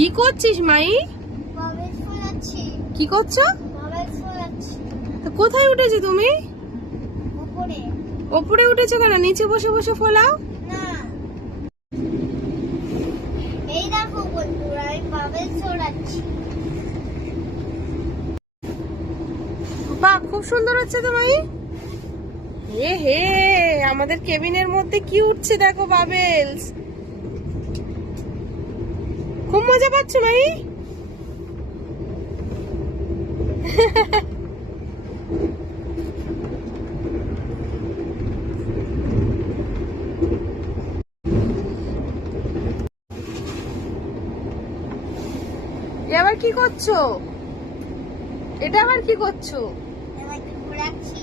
কি করছিস মাই? বাবেল ফোলাচ্ছি। কি করছো? বাবেল ফোলাচ্ছি। তো কোথায় উঠেছো তুমি? উপরে। ওপরে উঠেছো কেন? নিচে বসে বসে ফোলাও। না, এই দেখো বন্ধুরা, আমি বাবেল ফোলাচ্ছি। বাহ, খুব সুন্দর হচ্ছে তো মাই। হে হে, আমাদের কেবিনের মধ্যে কি উঠছে দেখো, বাবেলস। খুব মজা পাচ্ছ মাই? এবার কি করছো? এটা আবার কি করছো? এবার ঘোরাচ্ছি।